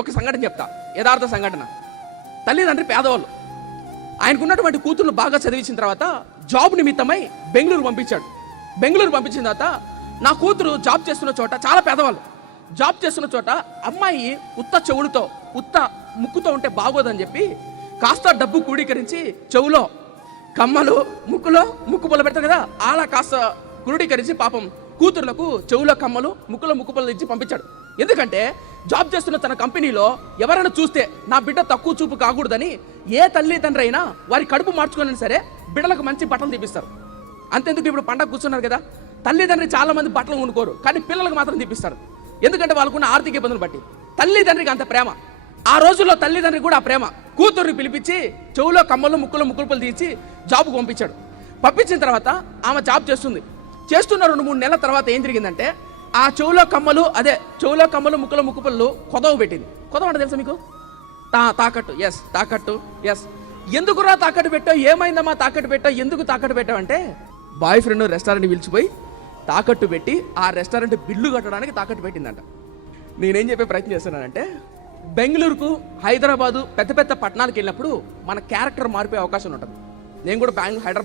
ఒక సంఘటన చెప్తా, యథార్థ సంఘటన. తల్లిదండ్రి పేదవాళ్ళు. ఆయనకున్నటువంటి కూతుర్లు బాగా చదివించిన తర్వాత జాబ్ నిమిత్తమై బెంగళూరు పంపించాడు. బెంగళూరు పంపించిన తర్వాత నా కూతురు జాబ్ చేస్తున్న చోట, చాలా పేదవాళ్ళు, జాబ్ చేస్తున్న చోట అమ్మాయి ఉత్త చెవులతో ఉత్త ముక్కుతో ఉంటే బాగోదని చెప్పి కాస్త డబ్బు క్రోడీకరించి చెవులో కమ్మలు, ముక్కులో ముక్కు పొల పెడతారు కదా, అలా కాస్త క్రోడీకరించి పాపం కూతుర్లకు చెవులో కమ్మలు, ముక్కులో ముక్కు పొల ఇచ్చి పంపించాడు. ఎందుకంటే జాబ్ చేస్తున్న తన కంపెనీలో ఎవరైనా చూస్తే నా బిడ్డ తక్కువ చూపు కాకూడదని ఏ తల్లిదండ్రి అయినా వారి కడుపు మార్చుకున్నా సరే బిడ్డలకు మంచి బట్టలు తీపిస్తారు. అంతెందుకు, ఇప్పుడు పండగ కూర్చున్నారు కదా, తల్లిదండ్రి చాలా మంది బట్టలు కొనుక్కోరు, కానీ పిల్లలకు మాత్రం తీపిస్తారు. ఎందుకంటే వాళ్ళకున్న ఆర్థిక ఇబ్బందులు బట్టి. తల్లిదండ్రికి అంత ప్రేమ. ఆ రోజుల్లో తల్లిదండ్రికి కూడా ఆ ప్రేమ. కూతుర్ని పిలిపించి చెవులో కమ్మలు, ముక్కులో ముక్కులు తీసి జాబ్కు పంపించాడు. పంపించిన తర్వాత ఆమె జాబ్ చేస్తుంది. చేస్తున్న 2-3 నెలల తర్వాత ఏం జరిగిందంటే ఆ చెవులో కమ్మలు, చెవులో కమ్మలు, ముక్కులో ముక్కుపళ్ళు కొదవ పెట్టింది. కొదవ అంటే తెలుసా మీకు? తాకట్టు. తాకట్టు. ఎందుకురా తాకట్టు పెట్టావు? ఏమైందమ్మా తాకట్టు పెట్టావు? ఎందుకు తాకట్టు పెట్టావంటే బాయ్ ఫ్రెండ్ రెస్టారెంట్ పిలిచిపోయి తాకట్టు పెట్టి ఆ రెస్టారెంట్ బిల్లు కట్టడానికి తాకట్టు పెట్టిందంట. నేనేం చెప్పే ప్రయత్నం చేస్తున్నానంటే, బెంగళూరుకు, హైదరాబాదు పెద్ద పెద్ద పట్టణాలకు వెళ్ళినప్పుడు మన క్యారెక్టర్ మారిపోయే అవకాశం ఉంటుంది. నేను కూడా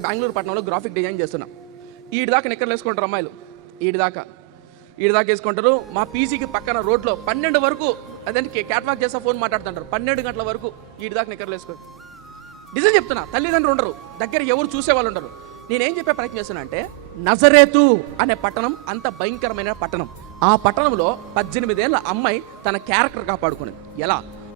బెంగళూరు పట్టణంలో గ్రాఫిక్ డిజైన్ చేస్తున్నా. ఈడి దాకా నిక్కర్లు వేసుకుంటారు అమ్మాయిలు, ఈడి దాకా వేసుకుంటారు. మా పీజీకి పక్కన రోడ్లో 12 వరకు అదేంటి క్యాట్ వాక్ చేసా ఫోన్ మాట్లాడుతుంటారు. 12 గంటల వరకు ఈడి దాకా నిక్కర్లు వేసుకోరు. నిజం చెప్తున్నా, తల్లిదండ్రులు ఉండరు, దగ్గర ఎవరు చూసేవాళ్ళు ఉండరు. నేనేం చెప్పే ప్రయత్నం చేస్తున్నా అంటే, నజరేతు అనే పట్టణం అంత భయంకరమైన పట్టణం. ఆ పట్టణంలో 18 ఏళ్ళ అమ్మాయి తన క్యారెక్టర్ కాపాడుకునేది. ఎలా?